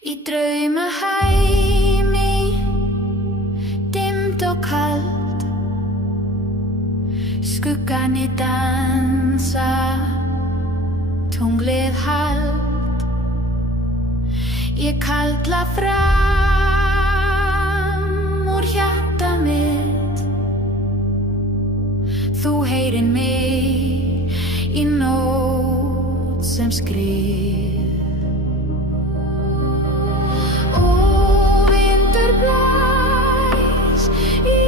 Í draumahæmi, dimmt og kalt, skuggarnir dansa, tunglið hald. Ég kalla fram úr hjarta mitt, þú heyrir mig í nótt sem skrið. Og vindur blæs í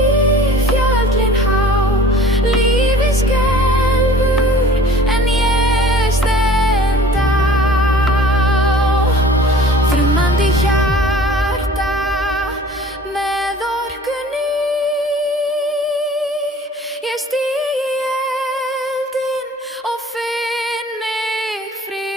fjallin há, lífið skelfur en ég stend á. Þrumandi hjarta með orkunni, ég stíg í eldinn og finn mig frí.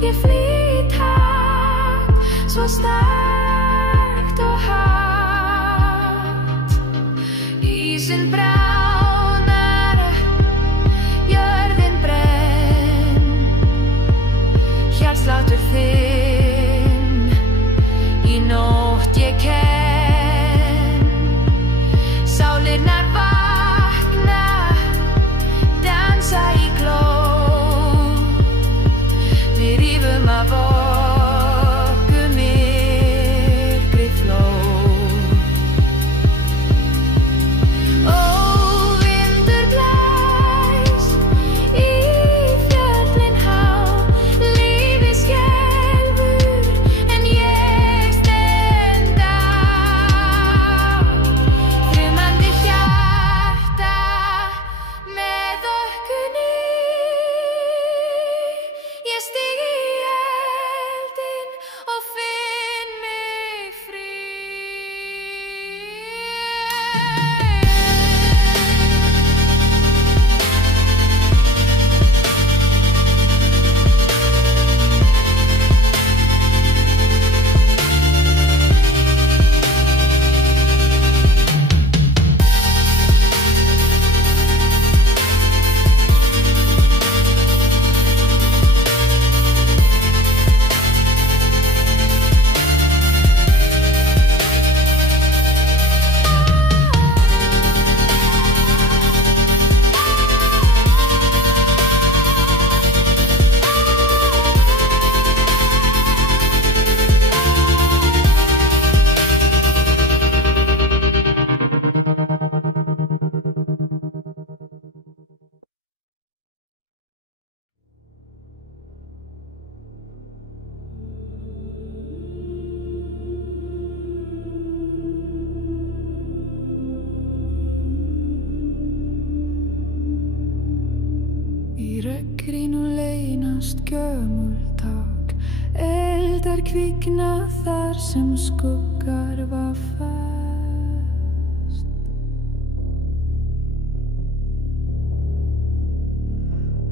Ég flýt hægt, svo sterkt og hátt. Ísinn bráðnar, jörðin brenn, hjartsláttur þinn í nótt ég kenn. Sálirnar vakna, dansa í glóð, við rífum af okkur myrkrið flóð. Ó, vindur blæs í fjallin há, lífið skelfur en ég stend á. Þrumandi hjarta með orkunni, ég stíg í eldinn og finn mig frí. Í rökkrinu leynast gömul tak, eldar kvikna þar sem skuggar var fest.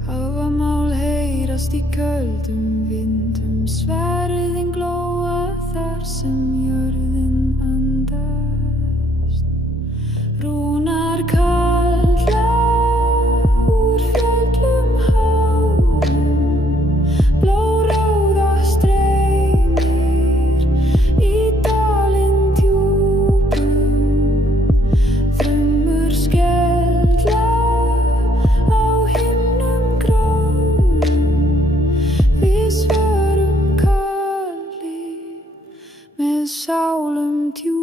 Hávamál heyrast í köldum vindum, sverðin glóa þar sem jörðin andast. Rúnar kalla úr fjöllum háum, blóðróða streymir í dalinn djúpum. Þrumur skella á himnum gráum, við svörum kalli með sálum djúpum.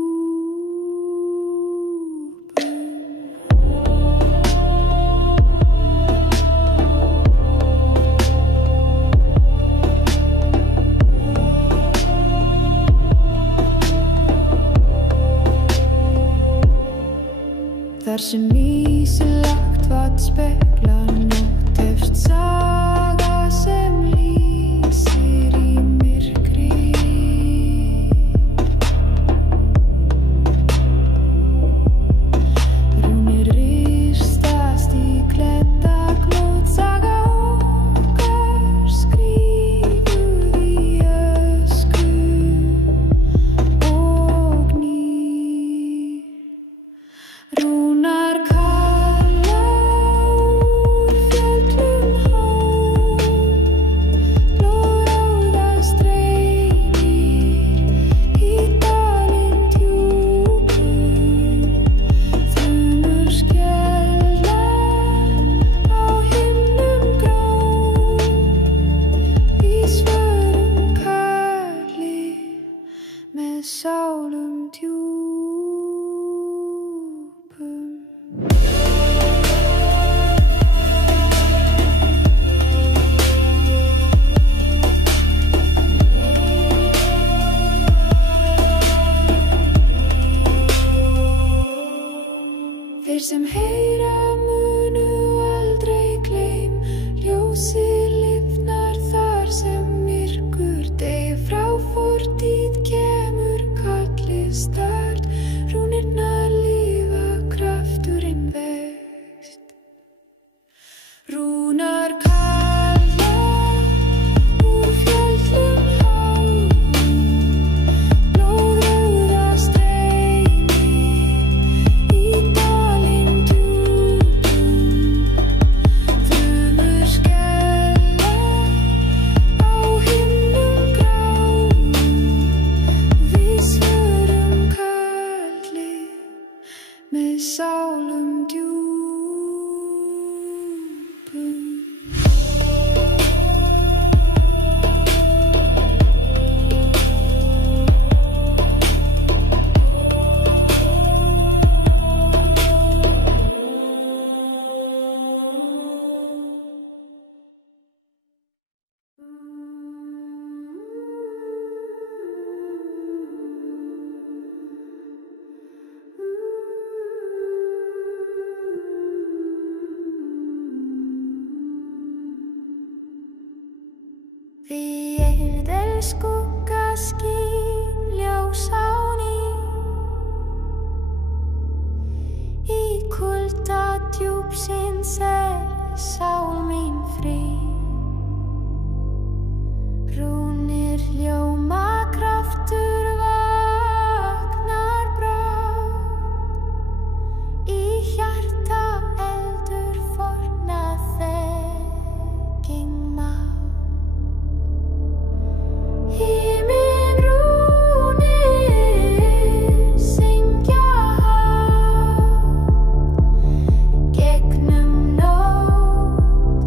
Þar sem ísilagt vatn speglar nótt hefst saga sem lýsir í myrkri. Rúnir ristast í kletta glót, saga okkar skrifuð í ösku og gný. Rúnar kalla úr fjöllum hó, blóðróða streymir í dalinn djúpum. Þrumur skella á himnum grá, í svörum kalli með sálum djúpum. Þeir sem heyra munu aldrei gleym, ljósið lifnar þar sem myrkur deyr. Frá fortíð kemur kallið start, rúnirnar lifa, krafturinn vext. Rúnar kalla úr fjöllum há, blóðróða streymir í dalinn djúpum. Þrumur skella á himnum grá, við svörum kalli með sálum djúpum. Því eyrðel skugga skín ljós á ný, í kulda djúpsins sál mín frí. Rúnir ljóma, kraftur vaknar brátt, í hjarta eldur forna þekking má. Himin rúnir syngja hátt, gegnum nótt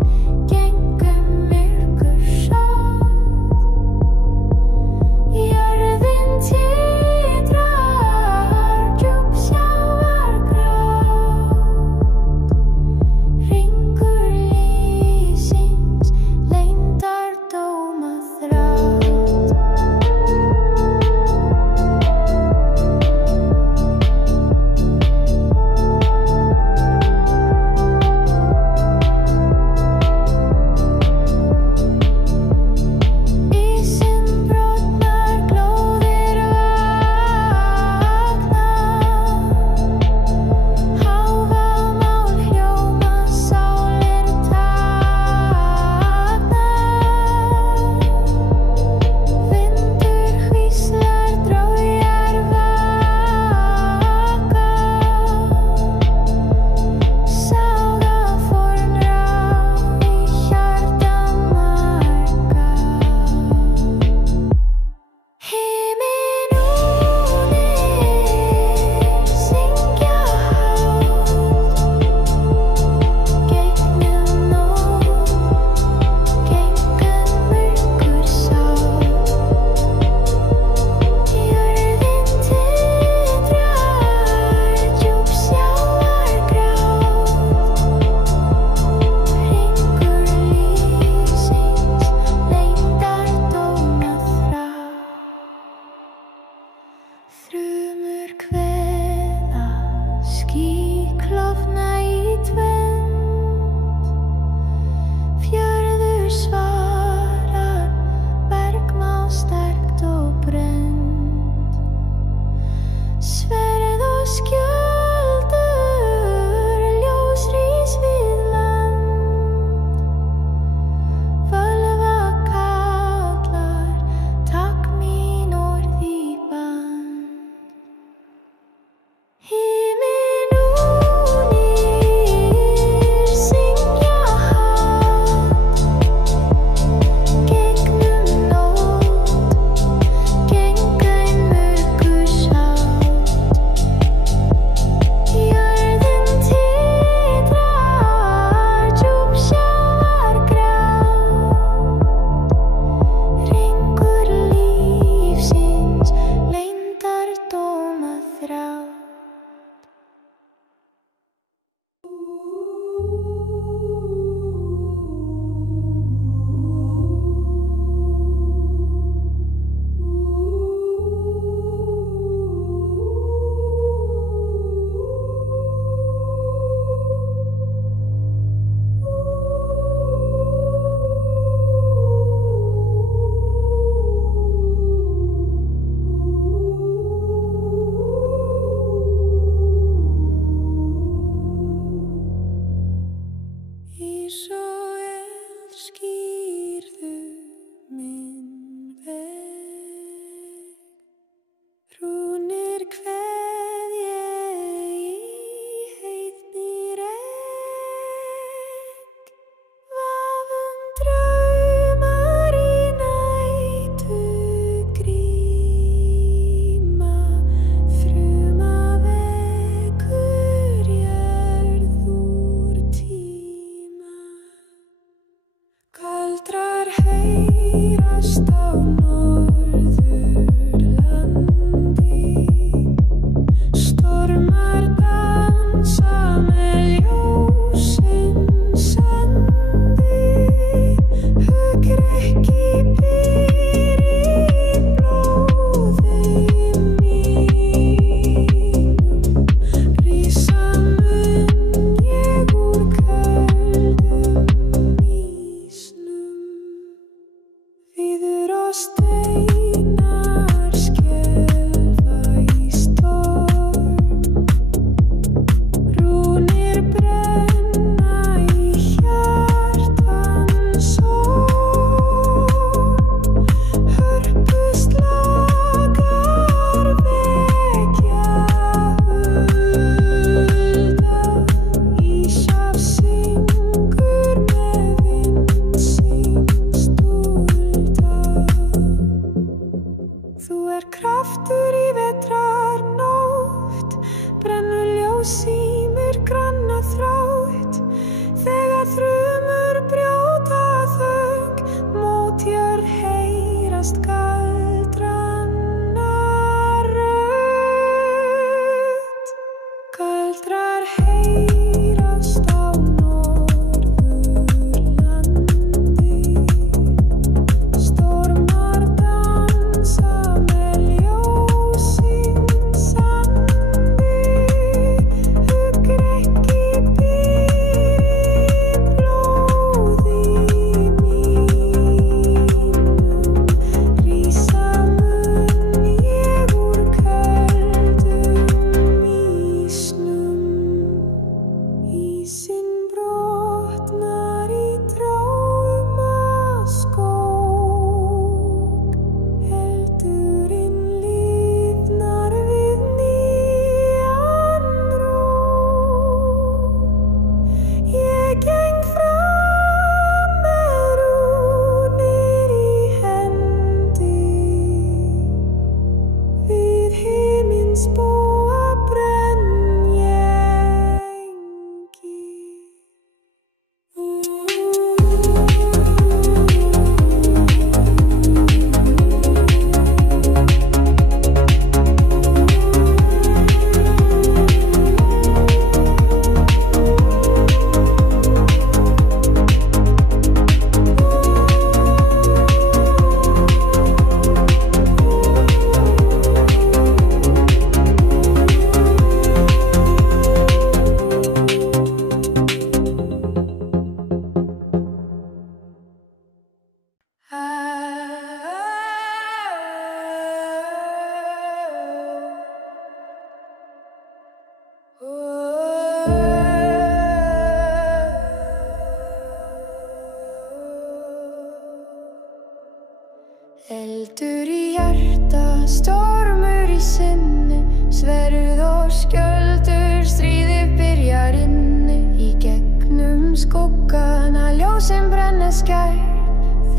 Eldur í hjarta, stormur í sinni, sverð og skjöldur, stríðið byrjar inni. Í gegnum skuggana, ljósin brenna skær,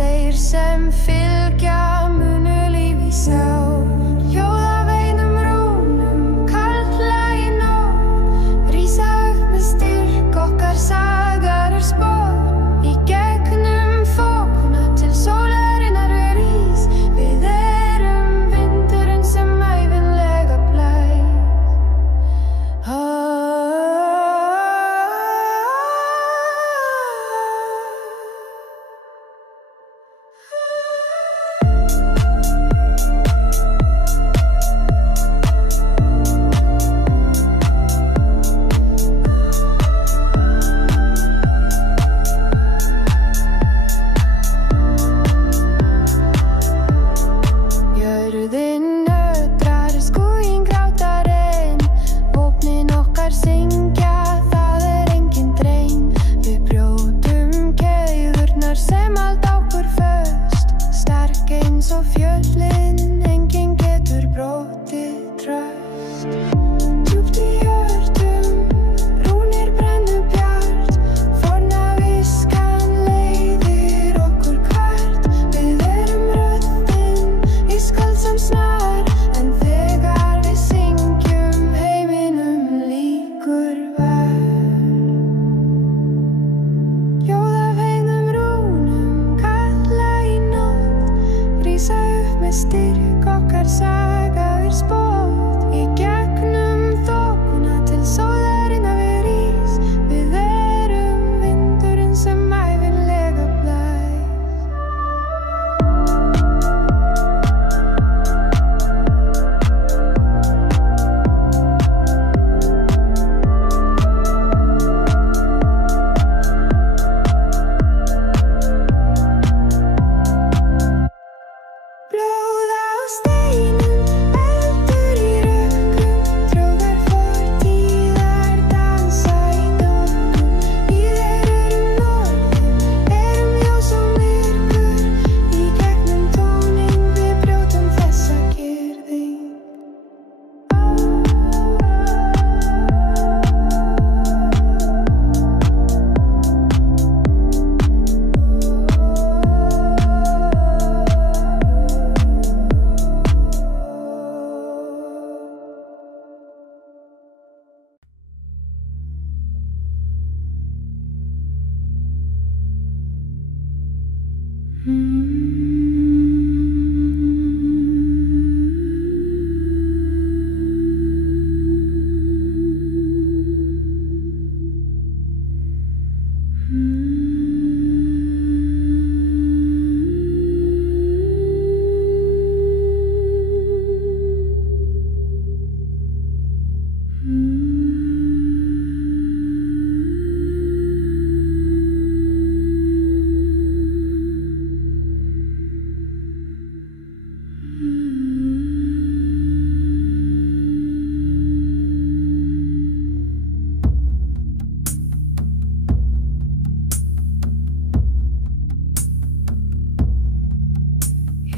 þeir sem fylgja munu lífi sjá. Hljóða veinum rúnum, kalla í nótt, rísa upp með styrk, okkar sagar spor. Í gegnum þokuna til sólarinnar rís, við erum vindurinn sem ævinlega blæs.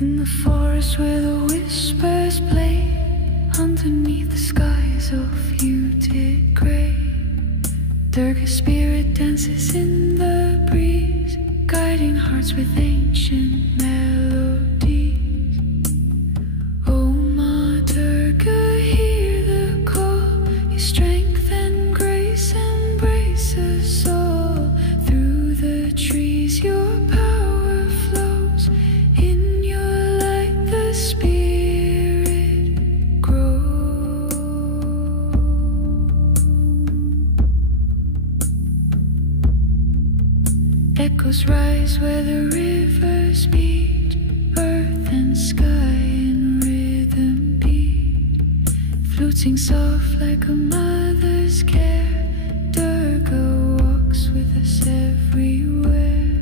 In the forest where the whispers play, underneath the skies of hued grey, Durga's spirit dances in the breeze, guiding hearts with ancient melodies. Oh, Ma Durga, hear the call, your strength and grace embrace us all. Through the trees your power flows, in your light the spirit grows. Echoes rise where the rivers meet, earth and sky in rhythm beat. Fluting soft like a mother's care, Durga walks with us everywhere.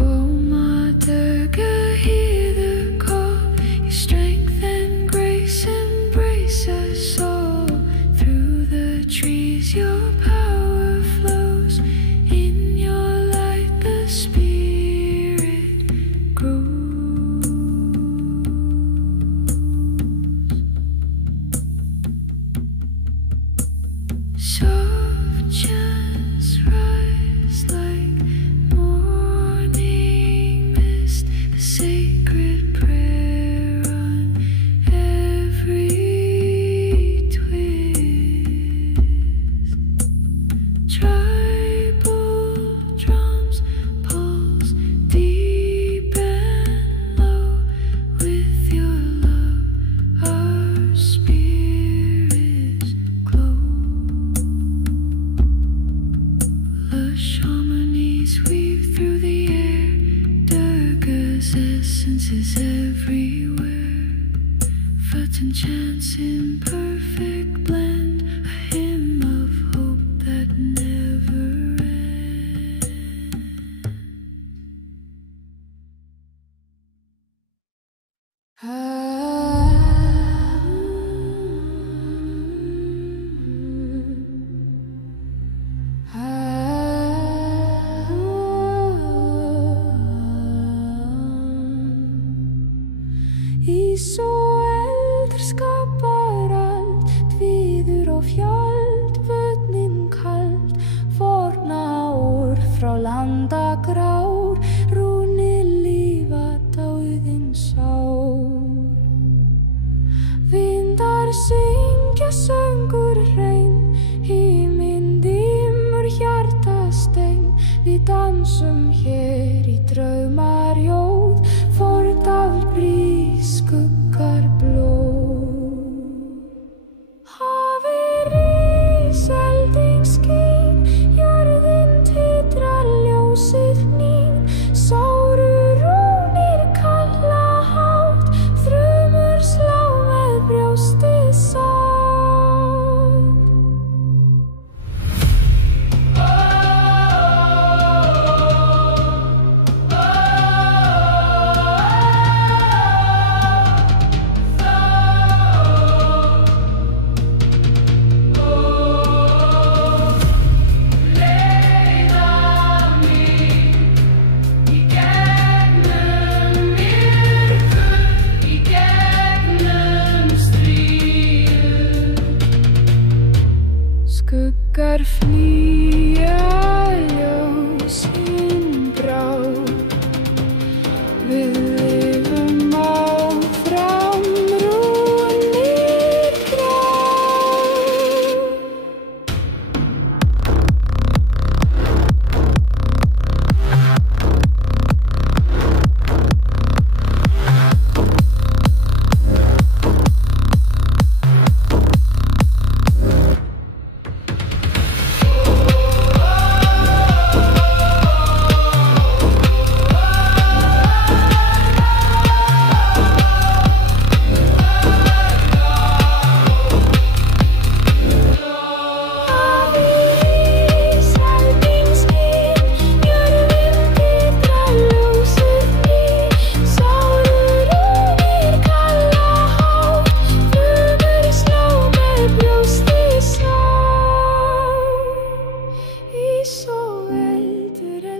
Oh, Ma Durga, hear the call, your strength and grace embrace us all. Through the trees your power flows, in your light the spirit grows. Soft chants rise like morning mist, a sacred prayer on every twist. Tribal drums pulse deep and low. With your love our spirits glow. Lush harmonies weave through the air, Durga's essence is everywhere. Forgotten chants in perfect blend, a hymn of hope that never ends. Ís og eldur skapar allt, tvíður og fjald, vötnin kald, forna úr frá landa grár, rúnir lífa dáðin sár. Vindar syngja söngur hrein, himinn dimmur hjartastein, við dansum hér í draumarjóð, fordál brís skuggar blóð. Hafið rís elding skín, jörðin titrar ljósið nýr.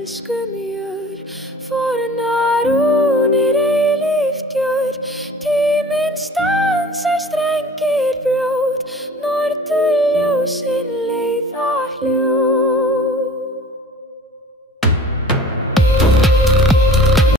Elsku